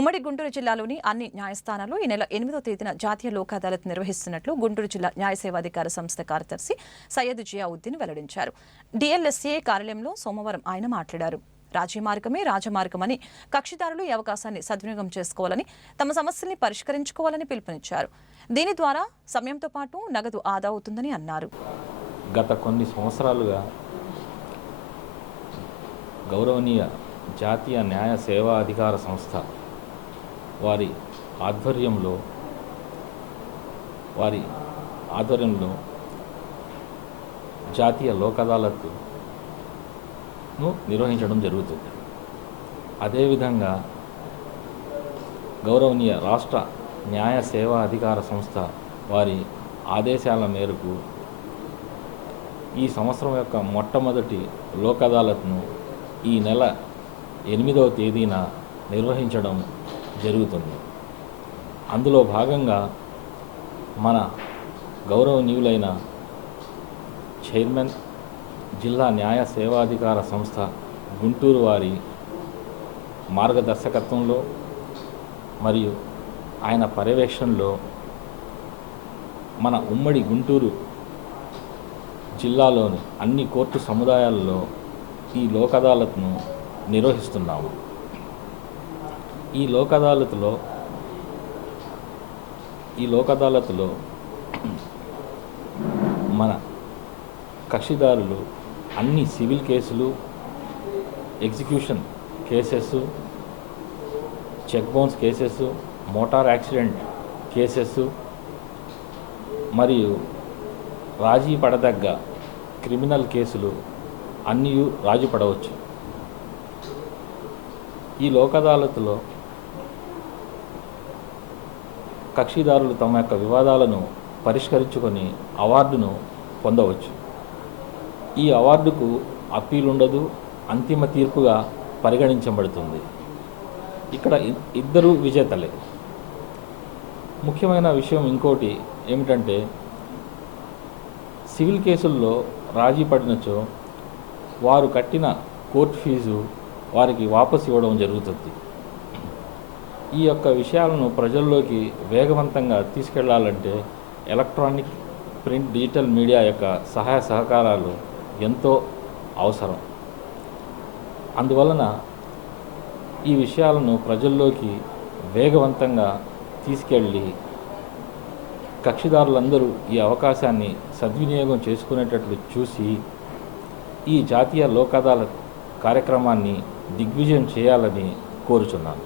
ఉమ్మడి గుంటూరు జిల్లాలోని అన్ని న్యాయస్థానాలు ఈ నెల ఎనిమిదో తేదీన జాతీయ లోక్ అదాలత్ నిర్వహిస్తున్నట్లు గుంటూరు జిల్లా న్యాయ సేవాధికార సంస్థ కార్యదర్శి సయ్యద్ జియావుద్దీన్ వెల్లడించారు. డిఎల్ఎస్ఏ కార్యాలయంలో సోమవారం ఆయన మాట్లాడారు. రాజీ మార్గమే రాజమార్గమని కక్షిదారులు ఈ అవకాశాన్ని సద్వినియోగం చేసుకోవాలని తమ సమస్యల్ని పరిష్కరించుకోవాలని పిలుపునిచ్చారు. దీని ద్వారా సమయంతో పాటు నగదు ఆదా అవుతుందని అన్నారు. గత కొన్ని సంవత్సరాలుగా గౌరవనీయ జాతీయ న్యాయ సేవా అధికార సంస్థ వారి ఆధ్వర్యంలో వారి ఆధ్వర్యంలో జాతీయ లోక్ అదాలత్ను నిర్వహించడం జరుగుతుంది. అదేవిధంగా గౌరవనీయ రాష్ట్ర న్యాయ సేవా అధికార సంస్థ వారి ఆదేశాల మేరకు ఈ సంవత్సరం యొక్క మొట్టమొదటి లోక్ అదాలత్ను ఈ నెల ఎనిమిదవ తేదీన నిర్వహించడం జరుగుతుంది. అందులో భాగంగా మన గౌరవనీయులైన చైర్మన్ జిల్లా న్యాయ సేవాధికార సంస్థ గుంటూరు వారి మార్గదర్శకత్వంలో మరియు ఆయన పర్యవేక్షణలో మన ఉమ్మడి గుంటూరు జిల్లాలోని అన్ని కోర్టు సముదాయాల్లో ఈ లోక్ అదాలత్ను నిర్వహిస్తున్నాము. ఈ లోక్ అదాలత్లో ఈ లోక్ అదాలత్లో మన కక్షిదారులు అన్ని సివిల్ కేసులు execution cases check bounce cases motor accident cases మరియు రాజీ పడదగ్గ క్రిమినల్ కేసులు అన్నీ రాజీ పడవచ్చు. ఈ లోక్ అదాలత్లో కక్షిదారులు తమ యొక్క వివాదాలను పరిష్కరించుకొని అవార్డును పొందవచ్చు. ఈ అవార్డుకు అప్పీల్ ఉండదు అంతిమ తీర్పుగా పరిగణించబడుతుంది. ఇక్కడ ఇద్దరు విజేతలే. ముఖ్యమైన విషయం ఇంకోటి ఏమిటంటే సివిల్ కేసుల్లో రాజీ పడినచో వారు కట్టిన కోర్టు ఫీజు వారికి వాపసు ఇవ్వడం జరుగుతుంది. ఈ యొక్క విషయాలను ప్రజల్లోకి వేగవంతంగా తీసుకెళ్ళాలంటే ఎలక్ట్రానిక్ ప్రింట్ డిజిటల్ మీడియా యొక్క సహాయ సహకారాలు ఎంతో అవసరం. అందువలన ఈ విషయాలను ప్రజల్లోకి వేగవంతంగా తీసుకెళ్ళి కక్షిదారులందరూ ఈ అవకాశాన్ని సద్వినియోగం చేసుకునేటట్లు చూసి ఈ జాతీయ లోక్ అదాలత్ కార్యక్రమాన్ని దిగ్విజయం చేయాలని కోరుచున్నాను.